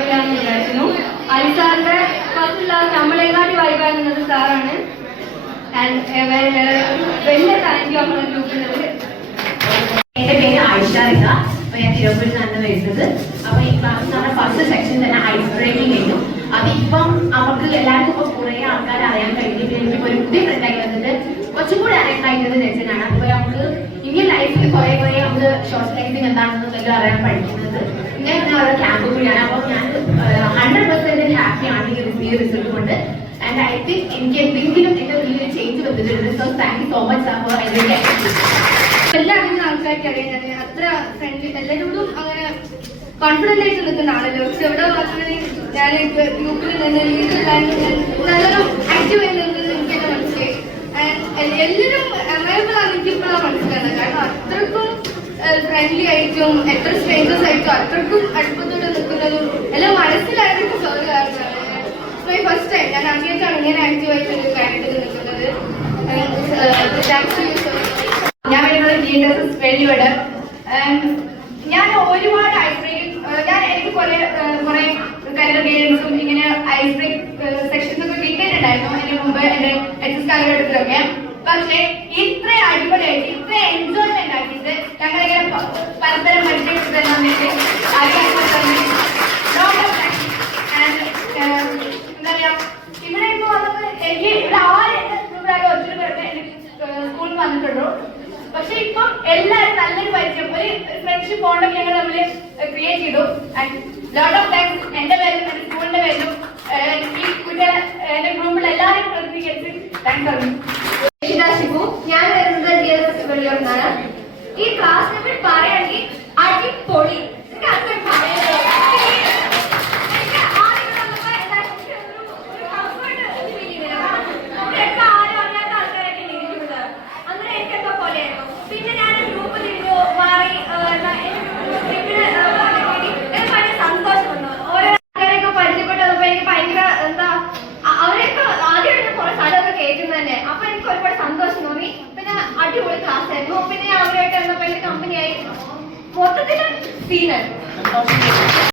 കുഴപ്പമില്ലാന്ന് വിചാരിക്കുന്നു. അലി സാറിന്റെ first class നമ്മളെങ്ങാട്ടി വൈബായിരുന്നത് സാറാണ്. വലിയ താങ്ക് യു നമ്മുടെ ഗ്രൂപ്പിനത്. എന്റെ പേര് ആയിഷ റിക. അപ്പൊ ഞാൻ തിരുവനന്തപുരത്ത് നിന്നാണ് വരുന്നത്. അപ്പൊ ഈ ക്ലാസ് നമ്മുടെ ഫസ്റ്റ് സെക്ഷൻ തന്നെ ഐസ് ബ്രേക്കിംഗ് കഴിഞ്ഞു. അതിപ്പം നമുക്ക് എല്ലാവർക്കും ഇപ്പൊ കുറെ ആൾക്കാർ അറിയാൻ കഴിഞ്ഞിട്ട് എനിക്ക് ഒരു പുതിയ ഫ്രണ്ടായി വന്നത് കുറച്ചും കൂടി അറിയാൻ കഴിഞ്ഞത് രചനാണ്. അപ്പൊ നമുക്ക് ഇനി ലൈഫിൽ കുറെ നമുക്ക് ഷോർട്ട് ലൈഫിങ് എന്താണെന്നൊക്കെ അറിയാൻ പഠിക്കുന്നത് ഇങ്ങനെ ഓരോ ക്യാമ്പ് കൂടിയാണ്. അപ്പൊ ഞാൻ 100% ഹാപ്പിയാണ് ഈ റിസൾട്ട് കൊണ്ട്. ആൻഡ് ഐ തിങ്ക് എനിക്ക് എന്തെങ്കിലും എന്റെ ഉള്ളിൽ ചേഞ്ച് വന്നിട്ടുണ്ട്. So thank you so much for everything. എല്ലാം അറിയുന്ന ആൾക്കാർക്ക് അറിയാം ഞാൻ അത്ര ഫ്രണ്ട്ലി എല്ലാവരോടും അങ്ങനെ കോൺഫിഡന്റ് ആയിട്ട് നിൽക്കുന്ന ആളല്ലോ. പക്ഷെ എവിടെ മാത്രമേ ഞാൻ ഗ്രൂപ്പിൽ നിന്ന് നല്ലൊരു ആക്റ്റീവ് ആയി നിന്നത് എനിക്ക് തന്നെ മനസ്സിലായി. എല്ലാവരും അവൈലബിൾ ആണ് എനിക്ക് ഇപ്പോഴാണ് മനസ്സിലായത്. കാരണം അത്രക്കും ഫ്രണ്ട്ലി ആയിട്ടും എത്ര സ്ട്രേഞ്ചേഴ്സ് ആയിട്ടും അത്രക്കും അടുപ്പത്തോടെ നിൽക്കുന്നതും എല്ലാം മനസ്സിലായിട്ട് സോറി കാരണമാണ്. മൈ ഫസ്റ്റ് ടൈം ഞാൻ ആദ്യമായിട്ടാണ് ഇങ്ങനെ ആക്റ്റീവ് ആയിട്ട് ഒരു കാര്യത്തിൽ നിൽക്കുന്നത്. ഞാൻ വരുന്നത് GSS വെള്ളിയോട്. ഞാൻ ഒരുപാട് ഐസ് ബ്രേക്കിംഗ് എനിക്ക് കുറെ കരിയർ ഗെയിംസും ഇങ്ങനെ ഐസ് ബ്രേക്ക് സെക്ഷൻസ് ഒക്കെ കിട്ടിയിട്ടുണ്ടായിരുന്നു അതിന് മുമ്പ് എന്റെ HS കാലഘട്ടത്തിലൊക്കെ. പക്ഷെ ഇത്ര അടിപൊളിയായിട്ട് ഇത്ര എൻജോയ്മെന്റ് ആക്കിയിട്ട് ഞങ്ങളിങ്ങനെ പരസ്പരം പരിചയപ്പെട്ടു തന്നിട്ട് എന്താ പറയാ ഇവിടെ ഇപ്പൊ വന്നത് എനിക്ക് ഇവിടെ ഒത്തിരി പേർക്ക് എനിക്ക് സ്കൂളിൽ വന്നിട്ടുള്ളൂ. പക്ഷെ ഇപ്പം എല്ലാവരും നല്ലൊരു പരിചയം ഒരു ഫ്രണ്ട്ഷിപ്പ് ബോണ്ടൊക്കെ ഞങ്ങൾ തമ്മിൽ ക്രിയേറ്റ് ചെയ്തു. ആൻഡ് ലോട്ട് ഓഫ് താങ്ക്സ് എന്റെ പേരും എന്റെ സ്കൂളിന്റെ പേരും ഈ കുട്ടികളെ എന്റെ ഗ്രൂപ്പിൽ എല്ലാവരും പ്രതികരിച്ച് താങ്ക്സ്. ഷിബു, ഞാൻ വരുന്നത് GSS വെള്ളിയോടാണ്. ഈ ക്ലാസ്സിനെ പറ്റി പറയുകയാണെങ്കിൽ അടിപൊളി. അപ്പൊ എനിക്ക് ഒരുപാട് സന്തോഷം തോന്നി. പിന്നെ അടിപൊളി ക്ലാസ് ആയിരുന്നു. പിന്നെ അവരുമായിട്ട് കമ്പനിയായി മൊത്തത്തിൽ സീനായിരുന്നു.